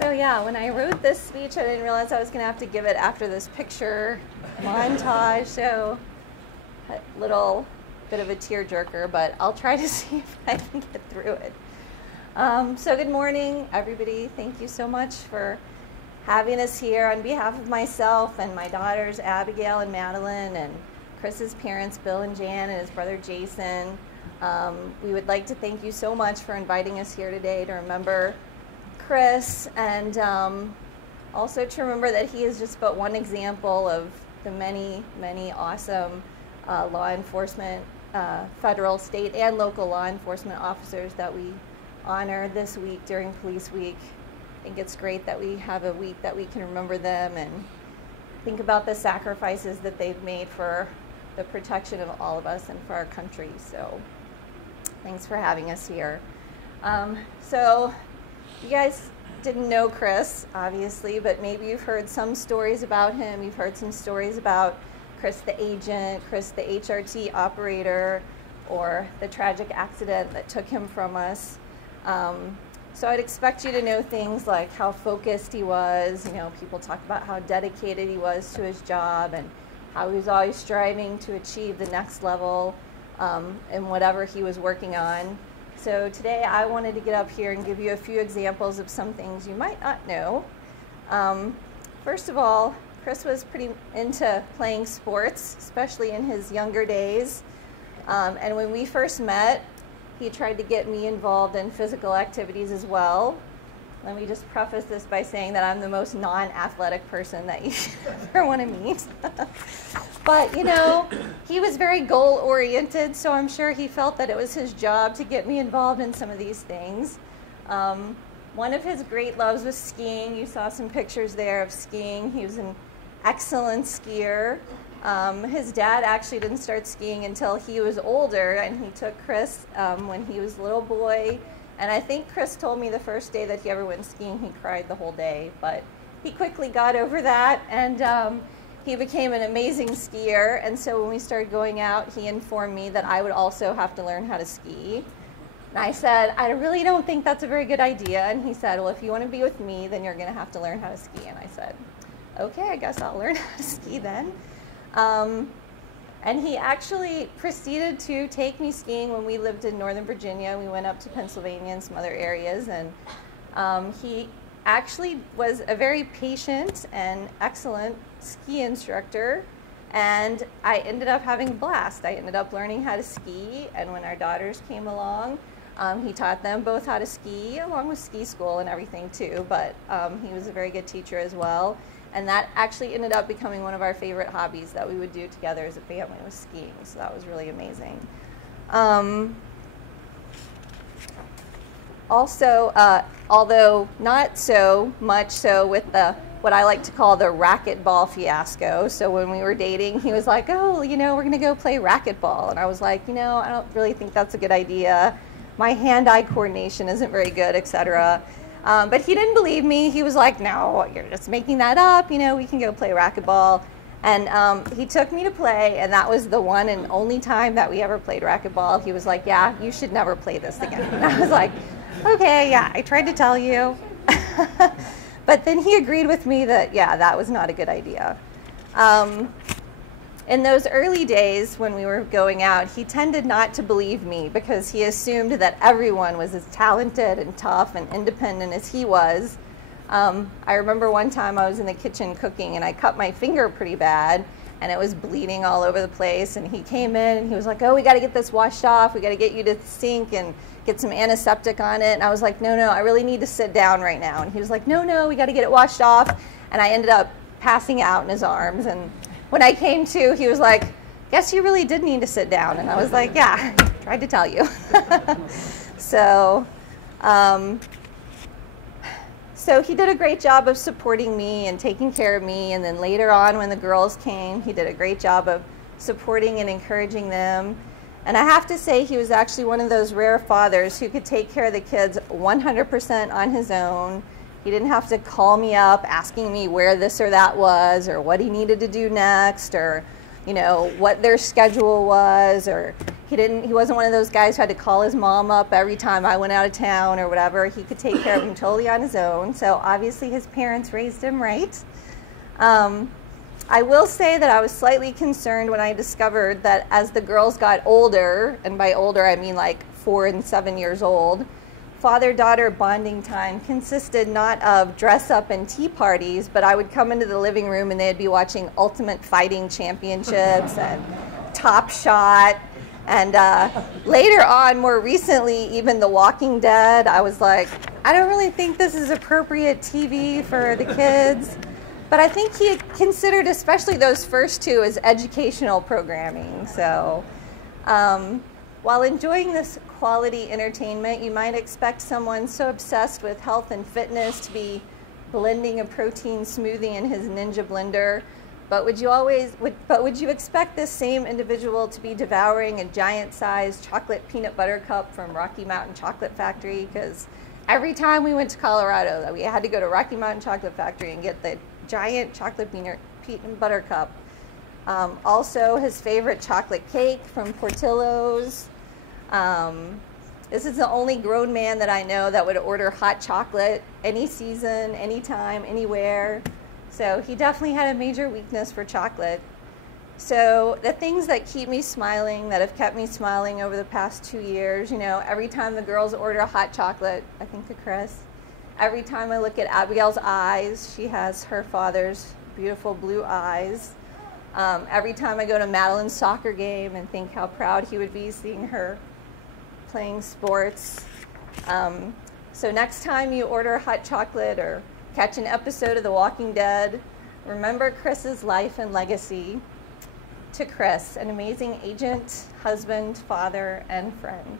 So yeah, when I wrote this speech, I didn't realize I was going to have to give it after this picture montage. So a little bit of a tearjerker, but I'll try to see if I can get through it. So good morning, everybody. Thank you so much for having us here on behalf of myself and my daughters, Abigail and Madeline, and Chris's parents, Bill and Jan, and his brother, Jason. We would like to thank you so much for inviting us here today to remember Chris, and also to remember that he is just but one example of the many, many awesome law enforcement, federal, state, and local law enforcement officers that we honor this week during Police Week. I think it's great that we have a week that we can remember them and think about the sacrifices that they've made for the protection of all of us and for our country. So thanks for having us here. So you guys didn't know Chris, obviously, but maybe you've heard some stories about him. You've heard some stories about Chris the agent, Chris the HRT operator, or the tragic accident that took him from us. So I'd expect you to know things like how focused he was. You know, people talk about how dedicated he was to his job and how he was always striving to achieve the next level in whatever he was working on. So today I wanted to get up here and give you a few examples of some things you might not know. First of all, Chris was pretty into playing sports, especially in his younger days. And when we first met, he tried to get me involved in physical activities as well. Let me just preface this by saying that I'm the most non-athletic person that you should ever want to meet. But, you know, he was very goal-oriented, so I'm sure he felt that it was his job to get me involved in some of these things. One of his great loves was skiing. You saw some pictures there of skiing. He was an excellent skier. His dad actually didn't start skiing until he was older, and he took Chris when he was a little boy. And I think Chris told me the first day that he ever went skiing, he cried the whole day. But he quickly got over that, and he became an amazing skier. And so when we started going out, he informed me that I would also have to learn how to ski. And I said, I really don't think that's a very good idea. And he said, well, if you want to be with me, then you're going to have to learn how to ski. And I said, okay, I guess I'll learn how to ski then. And he actually proceeded to take me skiing when we lived in Northern Virginia. We went up to Pennsylvania and some other areas, and he actually was a very patient and excellent ski instructor, and I ended up having a blast. I ended up learning how to ski, and when our daughters came along, he taught them both how to ski, along with ski school and everything too, but he was a very good teacher as well. And that actually ended up becoming one of our favorite hobbies that we would do together as a family, was skiing. So that was really amazing. Also, although not so much so with what I like to call the racquetball fiasco. So when we were dating, he was like, oh, you know, we're going to go play racquetball. And I was like, you know, I don't really think that's a good idea. My hand-eye coordination isn't very good, etc. But he didn't believe me. He was like, no, you're just making that up. You know, we can go play racquetball. And he took me to play, and that was the one and only time that we ever played racquetball. He was like, yeah, you should never play this again. And I was like, okay, yeah, I tried to tell you. But then he agreed with me that, yeah, that was not a good idea. In those early days when we were going out, he tended not to believe me because he assumed that everyone was as talented and tough and independent as he was. I remember one time I was in the kitchen cooking and I cut my finger pretty bad and it was bleeding all over the place, and he came in and he was like, oh, we got to get this washed off. We got to get you to the sink and get some antiseptic on it. And I was like, no, I really need to sit down right now. And he was like, no, we got to get it washed off. And I ended up passing out in his arms. And when I came to, he was like, guess you really did need to sit down. And I was like, yeah, I tried to tell you. So he did a great job of supporting me and taking care of me. And then later on when the girls came, he did a great job of supporting and encouraging them. And I have to say, he was actually one of those rare fathers who could take care of the kids 100% on his own. He didn't have to call me up asking me where this or that was or what he needed to do next or you know, what their schedule was, or he wasn't one of those guys who had to call his mom up every time I went out of town or whatever. He could take care of him totally on his own. So obviously his parents raised him right. I will say that I was slightly concerned when I discovered that as the girls got older, and by older I mean like 4 and 7 years old, father-daughter bonding time consisted not of dress-up and tea parties, but I would come into the living room and they'd be watching Ultimate Fighting Championships and Top Shot. And later on, more recently, even The Walking Dead. I was like, I don't really think this is appropriate TV for the kids. But I think he considered especially those first two as educational programming. So while enjoying this quality entertainment, you might expect someone so obsessed with health and fitness to be blending a protein smoothie in his Ninja blender. But would you expect this same individual to be devouring a giant-sized chocolate peanut butter cup from Rocky Mountain Chocolate Factory? Because every time we went to Colorado, we had to go to Rocky Mountain Chocolate Factory and get the giant chocolate peanut butter cup. Also, his favorite chocolate cake from Portillo's. This is the only grown man that I know that would order hot chocolate any season, anytime, anywhere. So he definitely had a major weakness for chocolate. So the things that keep me smiling, that have kept me smiling over the past 2 years, you know, every time the girls order a hot chocolate, I think to Chris, every time I look at Abigail's eyes, she has her father's beautiful blue eyes. Every time I go to Madeline's soccer game and think how proud he would be seeing her playing sports. So next time you order hot chocolate or catch an episode of The Walking Dead, remember Chris's life and legacy. To Chris, an amazing agent, husband, father, and friend.